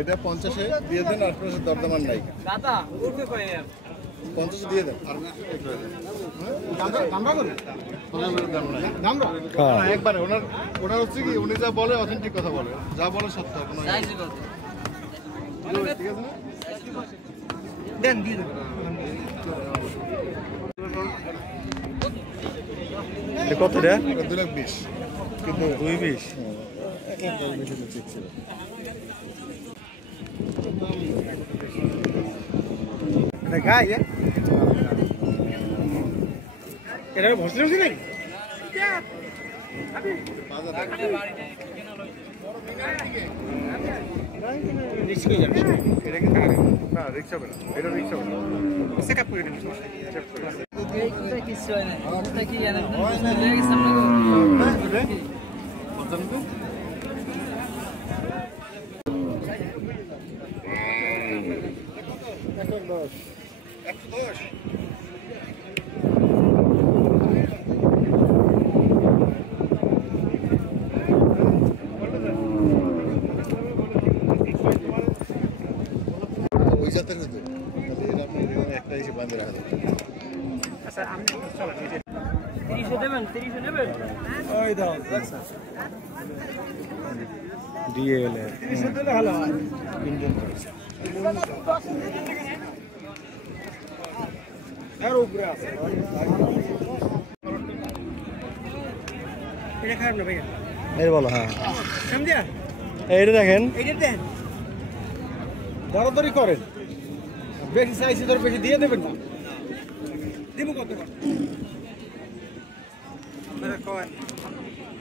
এটা 50-এ দিয়ে দেন, আর দরদামান নাই দাদা, 50 দিয়ে দেন। একবারে ওনার হচ্ছে কি, উনি যা বলে অথেন্টিক কথা বলে, যা বলে সত্য। ঠিক আছে না? দেন দিয়ে দেন। কত রে? 2,20,000 কিন্তু 2,20,000 গায়ে এটা ভর্তি হচ্ছে নাকি? ওই জাতের হতো তাহলে আপনি একটা এসে বাঁধে রাখা যাবে। আচ্ছা আমি চলো 30 দেবেন, 30 নেবেন। ওই দাও দিয়ে এলে 30 দিলে ভালো হয়। ইন্ডিয়ান আর উপরে আছে এটা খারাপ না ভাইয়া, এই বলো। হ্যাঁ সমঝা, এইটা দেখেন, এইটা দেন, দরদরি করেন, বেশি চাইছি তোর বেশি দিয়ে দেবেন না। দিব কত?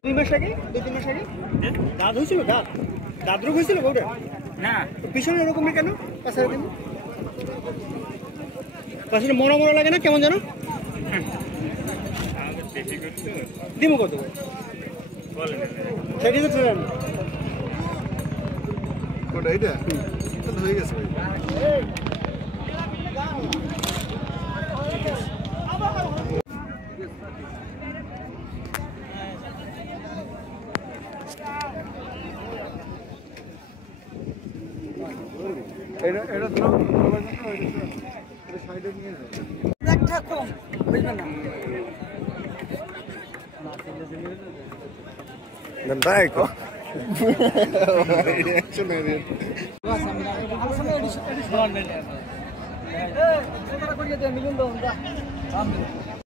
2 মাস আগে, 2-3 মাস আগে দাঁত হয়েছিল, দাঁত রোগ হয়েছিল ওটা না, পিছনে এরকমই কেন? পাশে মরা মরা লাগে না, কেমন জানো? দিব কত? সেটি তো চলেন কোনটা? এইটা হয়ে গেছে ভাই। এটা এটা ধরো এটা সাইডে নিয়ে যাও, একটা কম বুঝবেন না। দেন ভাই কো রিঅ্যাকশন এর আসলে এডিশন করিয়ে দে মিলিয়ন দাও।